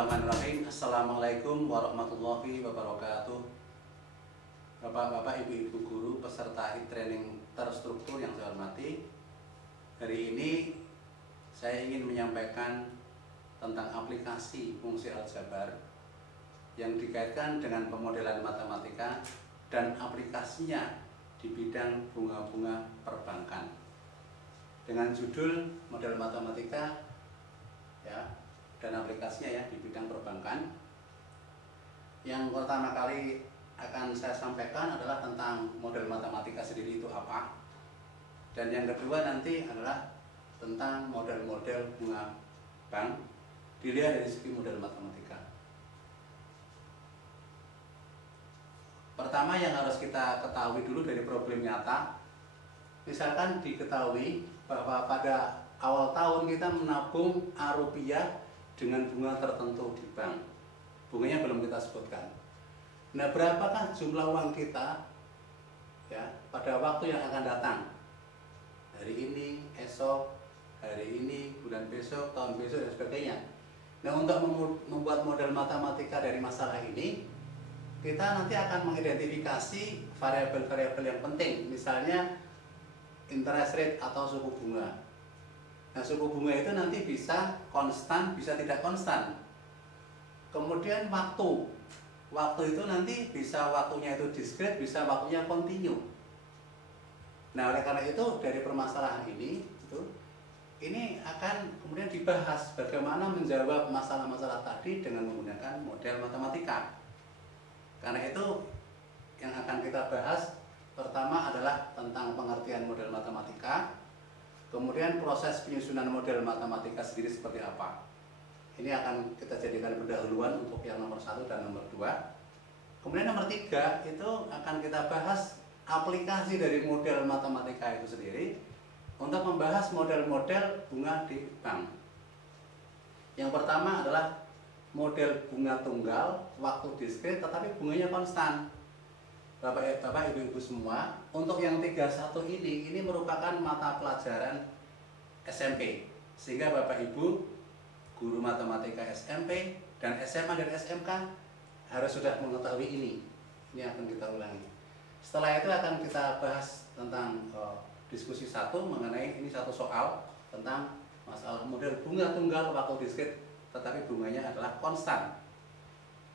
Bismillahirrahmanirrahim. Assalamualaikum warahmatullahi wabarakatuh. Bapak-bapak, ibu-ibu guru peserta e-training terstruktur yang saya hormati, hari ini saya ingin menyampaikan tentang aplikasi fungsi aljabar yang dikaitkan dengan pemodelan matematika dan aplikasinya di bidang bunga-bunga perbankan dengan judul model matematika ya dan aplikasinya ya di bidang perbankan. Yang pertama kali akan saya sampaikan adalah tentang model matematika sendiri itu apa, dan yang kedua nanti adalah tentang model-model bunga bank dilihat dari segi model matematika. Pertama yang harus kita ketahui dulu dari problem nyata, misalkan diketahui bahwa pada awal tahun kita menabung Rupiah dengan bunga tertentu di bank. Bunganya belum kita sebutkan. Nah, berapakah jumlah uang kita ya pada waktu yang akan datang? Hari ini, esok, hari ini, bulan besok, tahun besok dan sebagainya. Nah, untuk membuat model matematika dari masalah ini, kita nanti akan mengidentifikasi variabel-variabel yang penting, misalnya interest rate atau suku bunga. Nah, suku bunga itu nanti bisa konstan, bisa tidak konstan. Kemudian waktu itu nanti bisa waktunya itu diskret, bisa waktunya kontinu. Nah, oleh karena itu dari permasalahan ini akan kemudian dibahas bagaimana menjawab masalah-masalah tadi dengan menggunakan model matematika. Karena itu yang akan kita bahas pertama adalah tentang pengertian model matematika. Kemudian proses penyusunan model matematika sendiri seperti apa. Ini akan kita jadikan pendahuluan untuk yang nomor 1 dan nomor 2. Kemudian nomor 3 itu akan kita bahas aplikasi dari model matematika itu sendiri untuk membahas model-model bunga di bank. Yang pertama adalah model bunga tunggal, waktu diskret tetapi bunganya konstan. Bapak, ibu-ibu semua, untuk yang 31 ini merupakan mata pelajaran SMP. Sehingga Bapak Ibu, guru matematika SMP dan SMA dan SMK harus sudah mengetahui ini. Ini akan kita ulangi. Setelah itu akan kita bahas tentang diskusi 1 mengenai ini satu soal tentang masalah model bunga tunggal waktu diskret tetapi bunganya adalah konstan.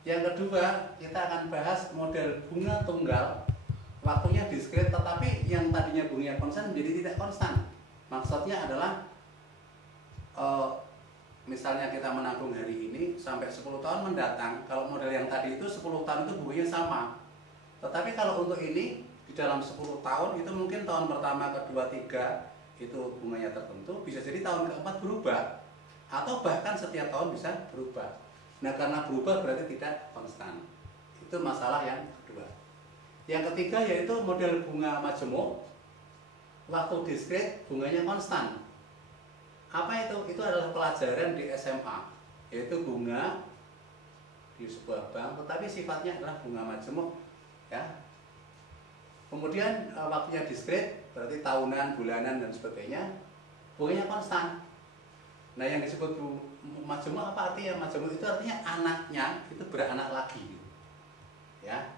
Yang kedua, kita akan bahas model bunga tunggal, waktunya diskret, tetapi yang tadinya bunganya konstan menjadi tidak konstan. Maksudnya adalah, misalnya kita menabung hari ini sampai 10 tahun mendatang, kalau model yang tadi itu 10 tahun itu bunganya sama. Tetapi kalau untuk ini, di dalam 10 tahun itu mungkin tahun pertama, kedua, tiga itu bunganya tertentu, bisa jadi tahun keempat berubah, atau bahkan setiap tahun bisa berubah. Nah, karena berubah berarti tidak konstan. Itu masalah yang kedua. Yang ketiga yaitu model bunga majemuk, waktu diskret bunganya konstan. Apa itu? Itu adalah pelajaran di SMA, yaitu bunga di sebuah bank, tetapi sifatnya adalah bunga majemuk. Ya. Kemudian waktunya diskret, berarti tahunan, bulanan dan sebagainya, bunganya konstan. Nah, yang disebut majemuk apa artinya? Majemuk itu artinya anaknya itu beranak lagi, ya.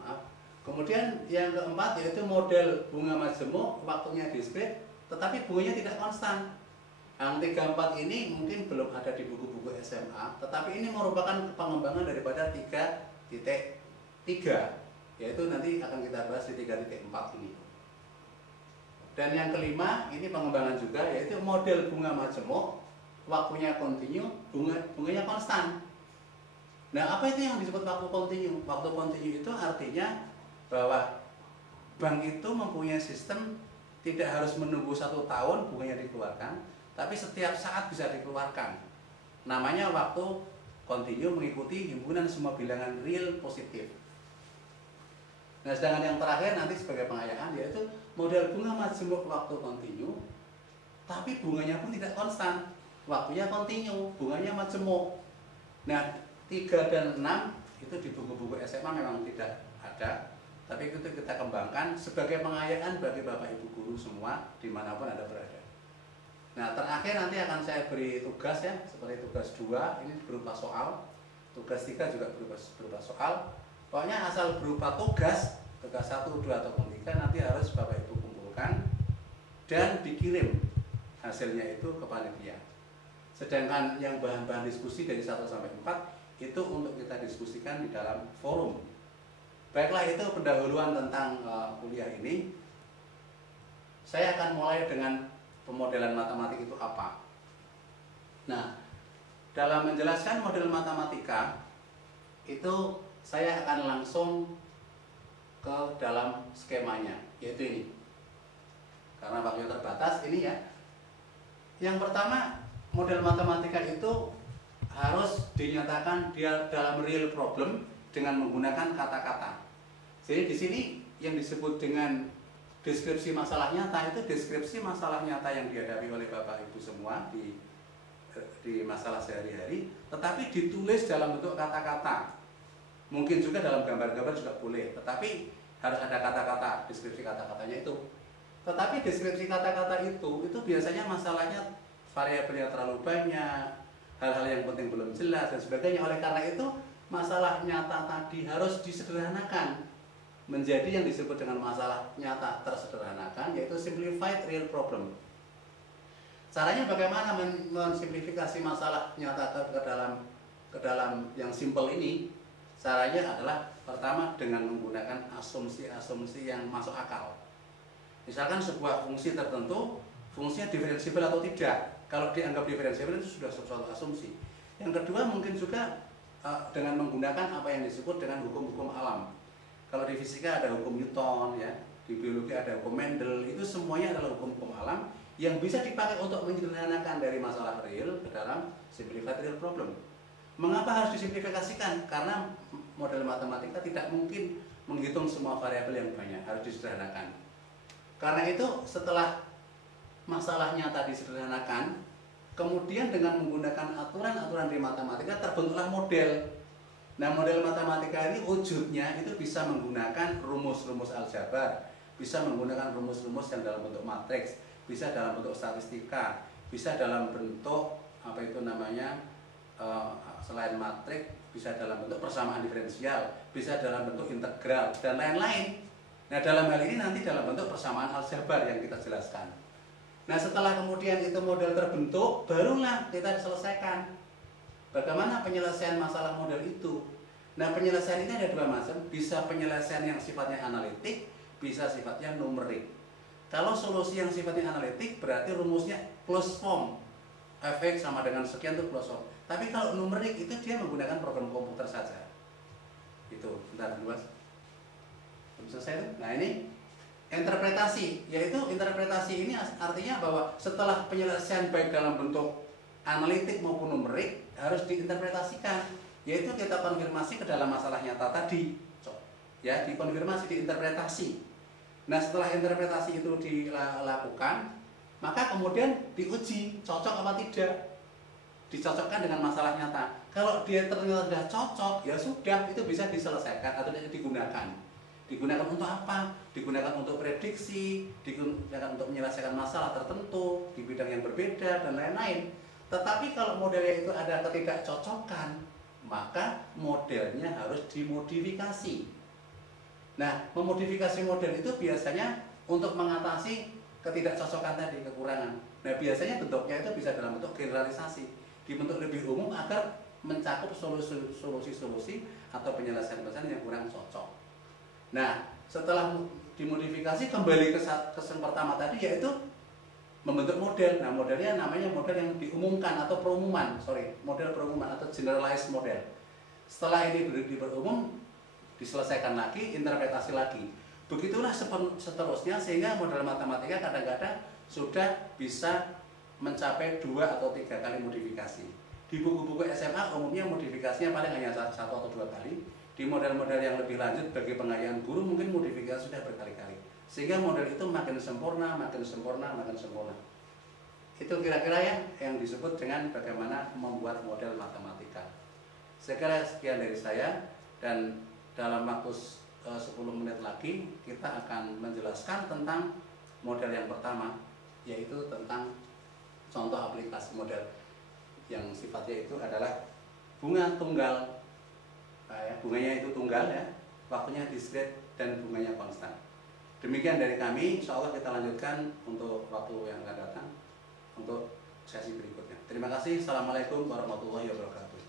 Maaf. Kemudian yang keempat yaitu model bunga majemuk, waktunya diskret, tetapi bunganya tidak konstan. Yang 3, 4 ini mungkin belum ada di buku-buku SMA, tetapi ini merupakan pengembangan daripada 3.3, yaitu nanti akan kita bahas di 3.4 ini. Dan yang kelima, ini pengembangan juga, yaitu model bunga majemuk, waktunya kontinu, bunganya konstan. Nah, apa itu yang disebut waktu kontinu? Waktu kontinu itu artinya bahwa bank itu mempunyai sistem tidak harus menunggu 1 tahun bunganya dikeluarkan, tapi setiap saat bisa dikeluarkan. Namanya waktu kontinu, mengikuti himpunan semua bilangan real positif. Nah, sedangkan yang terakhir nanti sebagai pengayaan yaitu model bunga majemuk waktu kontinu, tapi bunganya pun tidak konstan. Waktunya kontinu, bunganya majemuk. Nah, 3 dan 6 itu di buku-buku SMA memang tidak ada, tapi itu kita kembangkan sebagai pengayaan bagi Bapak Ibu guru semua dimanapun Anda berada. Nah, terakhir nanti akan saya beri tugas ya, seperti tugas 2 ini berupa soal, tugas 3 juga berupa soal. Pokoknya asal berupa tugas 1, 2 ataupun 3 nanti harus Bapak Ibu kumpulkan dan dikirim hasilnya itu ke panitia. Sedangkan yang bahan-bahan diskusi dari 1 sampai 4 itu untuk kita diskusikan di dalam forum. Baiklah, itu pendahuluan tentang kuliah ini. Saya akan mulai dengan pemodelan matematik itu apa. Nah, dalam menjelaskan model matematika itu saya akan langsung ke dalam skemanya, yaitu ini. Karena waktunya terbatas, ini ya. Yang pertama, model matematika itu harus dinyatakan dia dalam real problem dengan menggunakan kata-kata. Jadi di sini yang disebut dengan deskripsi masalah nyata itu deskripsi masalah nyata yang dihadapi oleh Bapak Ibu semua di masalah sehari-hari, tetapi ditulis dalam bentuk kata-kata. Mungkin juga dalam gambar-gambar juga boleh, tetapi harus ada kata-kata, deskripsi kata-katanya itu. Tetapi deskripsi kata-kata itu biasanya masalahnya variabelnya terlalu banyak, hal-hal yang penting belum jelas dan sebagainya. Oleh karena itu masalah nyata tadi harus disederhanakan menjadi yang disebut dengan masalah nyata tersederhanakan, yaitu simplified real problem. Caranya bagaimana mensimplifikasi masalah nyata ke dalam yang simple ini? Caranya adalah pertama dengan menggunakan asumsi-asumsi yang masuk akal. Misalkan sebuah fungsi tertentu, fungsinya diferensible atau tidak. Kalau dianggap diferensible itu sudah suatu asumsi. Yang kedua mungkin juga dengan menggunakan apa yang disebut dengan hukum-hukum alam. Kalau di fisika ada hukum Newton, ya, di biologi ada hukum Mendel, itu semuanya adalah hukum-hukum alam yang bisa dipakai untuk menyederhanakan dari masalah real ke dalam simplified real problem. Mengapa harus disimplifikasikan? Karena model matematika tidak mungkin menghitung semua variabel yang banyak, harus disederhanakan. Karena itu setelah masalah nyata disederhanakan, kemudian dengan menggunakan aturan-aturan di matematika terbentuklah model. Nah, model matematika ini wujudnya itu bisa menggunakan rumus-rumus aljabar, bisa menggunakan rumus-rumus yang dalam bentuk matriks, bisa dalam bentuk statistika, bisa dalam bentuk apa itu namanya selain matriks, bisa dalam bentuk persamaan diferensial, bisa dalam bentuk integral dan lain-lain. Nah, dalam hal ini nanti dalam bentuk persamaan aljabar yang kita jelaskan. Nah, setelah kemudian itu model terbentuk, barulah kita selesaikan. Bagaimana penyelesaian masalah model itu? Nah, penyelesaian ini ada dua macam. Bisa penyelesaian yang sifatnya analitik, bisa sifatnya numerik. Kalau solusi yang sifatnya analitik berarti rumusnya closed form. Fx sama dengan sekian itu closed form. Tapi kalau numerik itu dia menggunakan program komputer saja. Itu, bentar dulu, Mas. Belum selesai itu? Nah, ini interpretasi, yaitu interpretasi ini artinya bahwa setelah penyelesaian baik dalam bentuk analitik maupun numerik harus diinterpretasikan, yaitu kita konfirmasi ke dalam masalah nyata tadi, ya, dikonfirmasi, diinterpretasi. Nah, setelah interpretasi itu dilakukan, maka kemudian diuji cocok apa tidak, dicocokkan dengan masalah nyata. Kalau dia ternyata sudah cocok, ya sudah, itu bisa diselesaikan atau digunakan. Digunakan untuk apa? Digunakan untuk prediksi, digunakan untuk menyelesaikan masalah tertentu di bidang yang berbeda dan lain-lain. Tetapi kalau modelnya itu ada ketidakcocokan, maka modelnya harus dimodifikasi. Nah, memodifikasi model itu biasanya untuk mengatasi ketidakcocokan tadi, kekurangan. Nah, biasanya bentuknya itu bisa dalam bentuk generalisasi, dibentuk lebih umum agar mencakup solusi-solusi atau penyelesaian-penyelesaian yang kurang cocok. Nah, setelah dimodifikasi kembali ke yang pertama tadi, yaitu membentuk model. Nah, modelnya namanya model yang diumumkan atau model perumuman atau generalized model. Setelah ini diperumum, diselesaikan lagi, interpretasi lagi. Begitulah seterusnya, sehingga model matematika kadang-kadang sudah bisa mencapai 2 atau 3 kali modifikasi. Di buku-buku SMA umumnya modifikasinya paling hanya 1 atau 2 kali. Di model-model yang lebih lanjut bagi pengayaan guru mungkin modifikasi sudah berkali-kali. Sehingga model itu makin sempurna, makin sempurna, makin sempurna. Itu kira-kira ya yang disebut dengan bagaimana membuat model matematika. Saya kira sekian dari saya, dan dalam waktu 10 menit lagi kita akan menjelaskan tentang model yang pertama, yaitu tentang contoh aplikasi model yang sifatnya itu adalah bunga tunggal. Nah, ya, bunganya itu tunggal ya, waktunya diskret dan bunganya konstan. Demikian dari kami, insya Allah kita lanjutkan untuk waktu yang akan datang untuk sesi berikutnya. Terima kasih. Assalamualaikum warahmatullahi wabarakatuh.